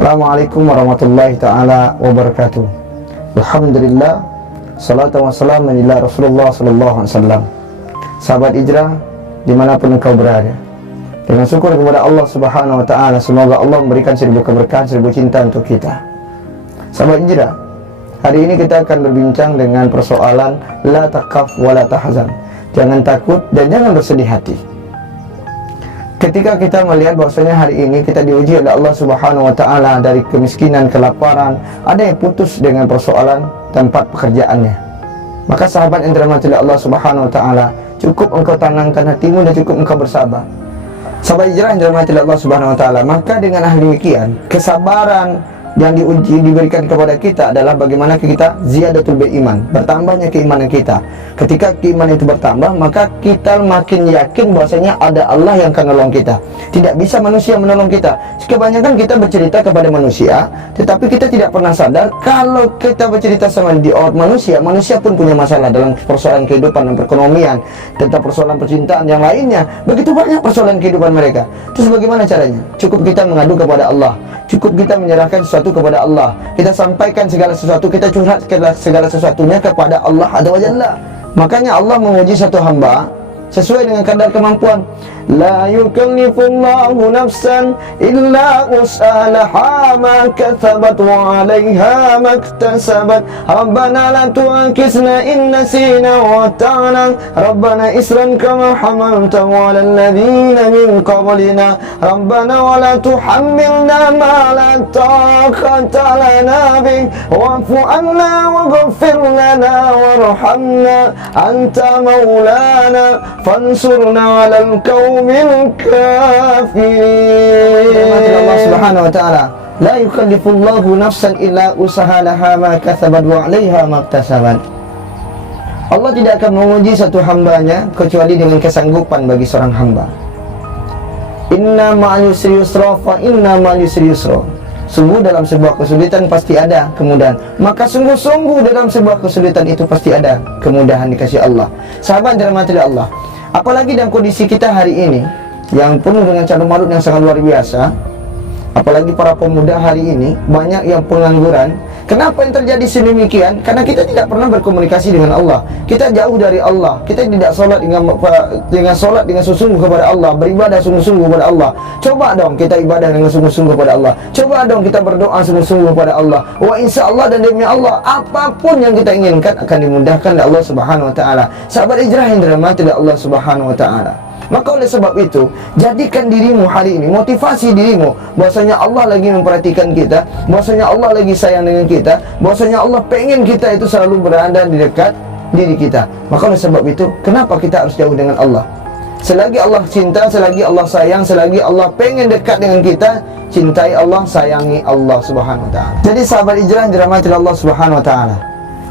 Assalamualaikum warahmatullahi ta'ala wabarakatuh. Alhamdulillah, salatu wassalamu ala Rasulullah sallallahu alaihi wasallam. Sahabat hijrah dimanapun engkau berada, dengan syukur kepada Allah subhanahu wa ta'ala, semoga Allah memberikan seribu keberkahan, seribu cinta untuk kita. Sahabat hijrah, hari ini kita akan berbincang dengan persoalan la taqaf wa la tahzan. Jangan takut dan jangan bersedih hati. Ketika kita melihat bahwasanya hari ini kita diuji oleh Allah subhanahu wa ta'ala dari kemiskinan, kelaparan, ada yang putus dengan persoalan tempat pekerjaannya, maka sahabat yang dirahmati oleh Allah subhanahu wa ta'ala, cukup engkau tenangkan hatimu dan cukup engkau bersabar. Sahabat hijrah yang dirahmati oleh Allah subhanahu wa ta'ala, maka dengan hal demikian, kesabaran yang diuji diberikan kepada kita adalah bagaimana kita ziyadatul beriman, bertambahnya keimanan kita. Ketika keimanan itu bertambah, maka kita makin yakin bahwasanya ada Allah yang akan menolong kita. Tidak bisa manusia menolong kita. Kebanyakan kita bercerita kepada manusia, tetapi kita tidak pernah sadar kalau kita bercerita sama manusia, manusia pun punya masalah dalam persoalan kehidupan dan perekonomian, tentang persoalan percintaan yang lainnya. Begitu banyak persoalan kehidupan mereka. Terus bagaimana caranya? Cukup kita mengadu kepada Allah, cukup kita menyerahkan sesuatu kepada Allah, kita sampaikan segala sesuatu, kita curhat segala sesuatunya kepada Allah Azza wa Jalla. Makanya Allah menguji satu hamba sesuai dengan kadar kemampuan. La yukallifullahu nafsan illa us'alaha ma katsabat wa 'alaiha maktasabat. Rabbana la tu'akhizna in nasina wa ta'ana. Rabbana isran kama hamaltahu 'alal ladzina min qablina. Rabbana wa la tuhammilna ma la taqata lana bih wa'fu 'anna waghfir lana warhamna anta maulana fansurna 'alal qaumil kafirin. Allah subhanahu wa ta'ala, la yukallifullahu nafsan illa usahalaha ma katsabat wa 'alaiha maktasabat. Allah tidak akan menguji satu hambanya kecuali dengan kesanggupan bagi seorang hamba. Inna ma'al yusri yusra fa inna ma'al yusri yusra. Sungguh dalam sebuah kesulitan pasti ada kemudahan, maka sungguh-sungguh dalam sebuah kesulitan itu pasti ada kemudahan dikasih Allah. Sahabat dirahmati Allah, apalagi dalam kondisi kita hari ini yang penuh dengan carut marut yang sangat luar biasa, apalagi para pemuda hari ini banyak yang pengangguran. Kenapa yang terjadi sedemikian? Karena kita tidak pernah berkomunikasi dengan Allah. Kita jauh dari Allah. Kita tidak solat dengan sungguh-sungguh kepada Allah, beribadah sungguh-sungguh kepada Allah. Coba dong kita ibadah dengan sungguh-sungguh kepada Allah. Coba dong kita berdoa sungguh-sungguh kepada Allah. Wa insyaallah dan demi Allah, apapun yang kita inginkan akan dimudahkan oleh Allah Subhanahu wa taala. Sahabat hijrah yang dirahmati oleh Allah Subhanahu wa taala, maka oleh sebab itu, jadikan dirimu hari ini, motivasi dirimu bahwasanya Allah lagi memperhatikan kita, bahwasanya Allah lagi sayang dengan kita, bahwasanya Allah pengen kita itu selalu berada di dekat diri kita. Maka oleh sebab itu, kenapa kita harus jauh dengan Allah? Selagi Allah cinta, selagi Allah sayang, selagi Allah pengen dekat dengan kita, cintai Allah, sayangi Allah Subhanahu wa taala. Jadi sahabat hijrah dirahmati Allah Subhanahu wa taala,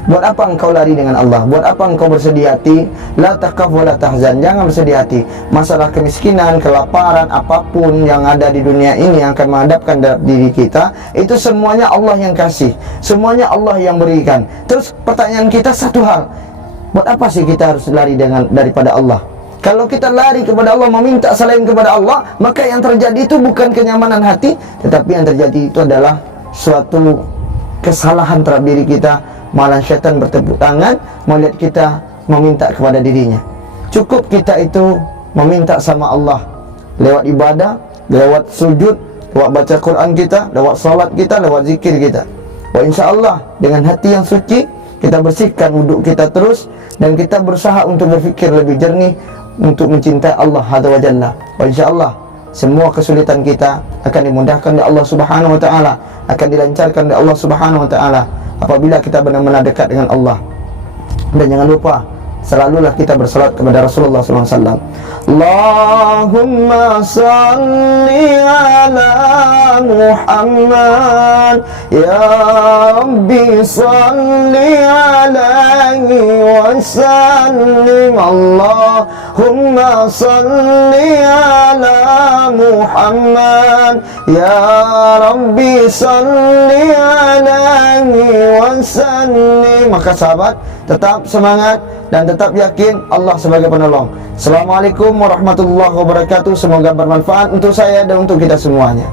buat apa engkau lari dengan Allah? Buat apa engkau bersedih hati? La taqaf wa la tahzan. Jangan bersedih hati. Masalah kemiskinan, kelaparan, apapun yang ada di dunia ini yang akan menghadapkan diri kita, itu semuanya Allah yang kasih, semuanya Allah yang berikan. Terus pertanyaan kita satu hal, buat apa sih kita harus lari daripada Allah? Kalau kita lari kepada Allah, meminta selain kepada Allah, maka yang terjadi itu bukan kenyamanan hati, tetapi yang terjadi itu adalah suatu kesalahan terhadap diri kita. Malah syaitan bertepuk tangan melihat kita meminta kepada dirinya. Cukup kita itu meminta sama Allah lewat ibadah, lewat sujud, lewat baca Quran kita, lewat salat kita, lewat zikir kita. Wa insyaallah dengan hati yang suci kita bersihkan wuduk kita terus, dan kita berusaha untuk berfikir lebih jernih untuk mencintai Allah Azza wa Jalla. Wa insyaallah semua kesulitan kita akan dimudahkan oleh Allah Subhanahu wa taala, akan dilancarkan oleh Allah Subhanahu wa taala apabila kita benar-benar dekat dengan Allah. Dan jangan lupa, selalulah kita bersalat kepada Rasulullah SAW. Allahumma salli ala Muhammad, ya Rabbi salli alaihi wa sallim. Allahumma salli ala Muhammad, ya Rabbi salli alaihi wa sallim. Maka sahabat, tetap semangat dan tetap yakin Allah sebagai penolong. Assalamualaikum warahmatullahi wabarakatuh. Semoga bermanfaat untuk saya dan untuk kita semuanya.